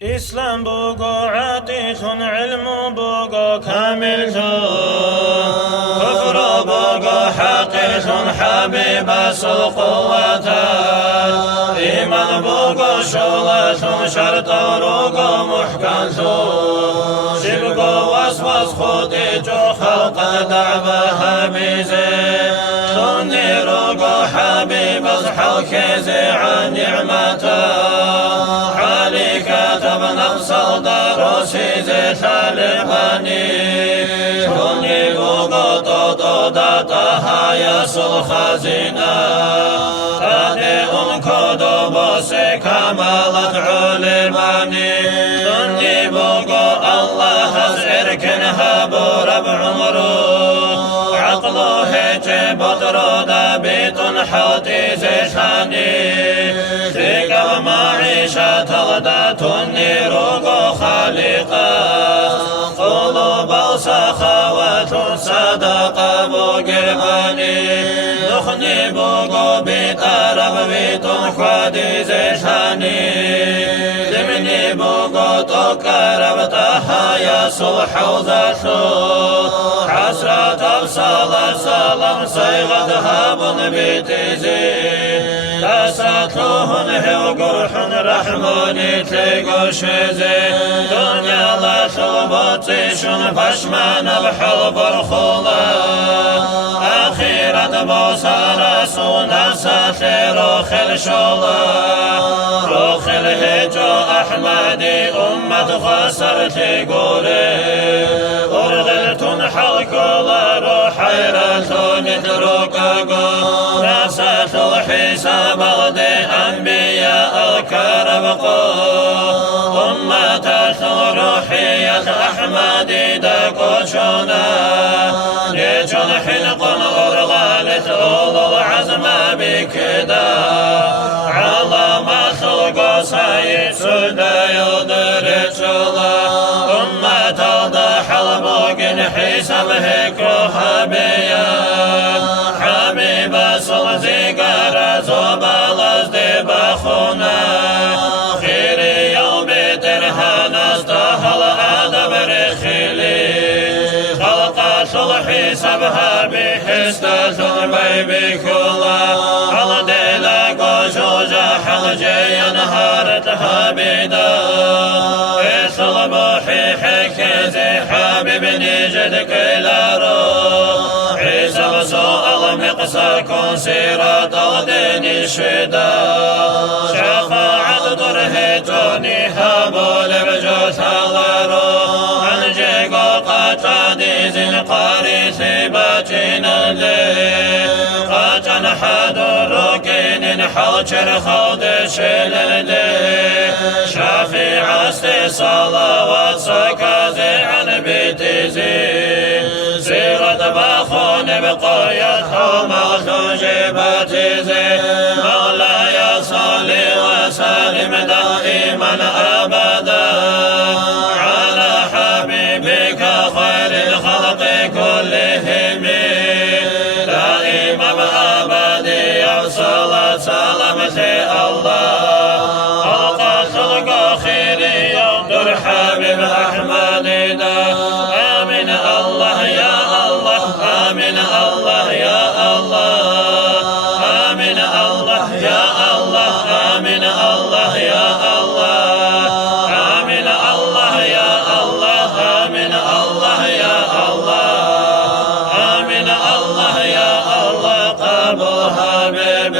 İslam bugu atikun ilmu bugu kamiltun Kufru bugu hakikun habibasul kuvvetan İman bugu şulatun şartorugu muhkantun Şibgu vasvas khudicu halqa da'vaha bize Tunnirugu habibaz halkezi an ni'matan صدر سيز طالباني شوني بوغوتو داتا يسل خزينة تاني انكودو بوسي كمالت علماني شوني بوغو الله ازعركنها برب عمرو عقلو هيجي بدرو دابيتون حوتي زيشاني شيكا معيشة تغداتوني قلوب سخاوة صدقة بقرباني نخني بوغو بيتارب بيتون خادي زيشاني زمني بوغو تقرب تحايا صلح وزاشو حسرة بصلاة سلام صيغتها بن بيتزي تساتلوهن هو قرحن رحموني تلقو شزي دنيا لا تلبطيشن فشمان بحلب الخلا أخيرا بوسى رسولنا ساتي روخ الشولا روخ الهجو أحمدي أمة خسرتي قولي أرغلتن حلقولا روح حيرتون تروكاقو ناسات الحساب غدي أنبياء الكرم أمة روحية أحمدي داكوشونا ريجون حلق أرغالت أولو العزم بكدا على ما خلقو سيد سودا يدرجولا أمة الضح الموقن حساب هكروها بيا حبيب صلزي قرز وبالز دي بخونا خيري يوم درهان استهل آدم رخيلي خلق صلحي سبها بحستة بيبي كلا على ديلاك وشوجة حلجي انهارتها بيدا صلبوحي حكيزي حبيبني جدك إلى روح عيسى وسوء المقصى كون سيرة الدين الشدا شفاعة درهتوني هابول بجوث الارو عنجيقو قاتادي زين قاري سيباتين اللي قاتن حدو روكين حوشر خود شلالي شافي عستي صلوات سكازي عن بيتزي سيرة باخون بقايتهم أخجباتزي مولاي صلي وسلم دائما أبدا على حبيبك خير الخلق كلهم دائما أبدي يوصل سلامتي الله حبيب أحمدنا آمين الله يا الله آمين الله يا الله آمين الله يا الله آمين الله يا الله آمين الله يا الله آمين الله يا الله آمين الله يا الله قبل حبيب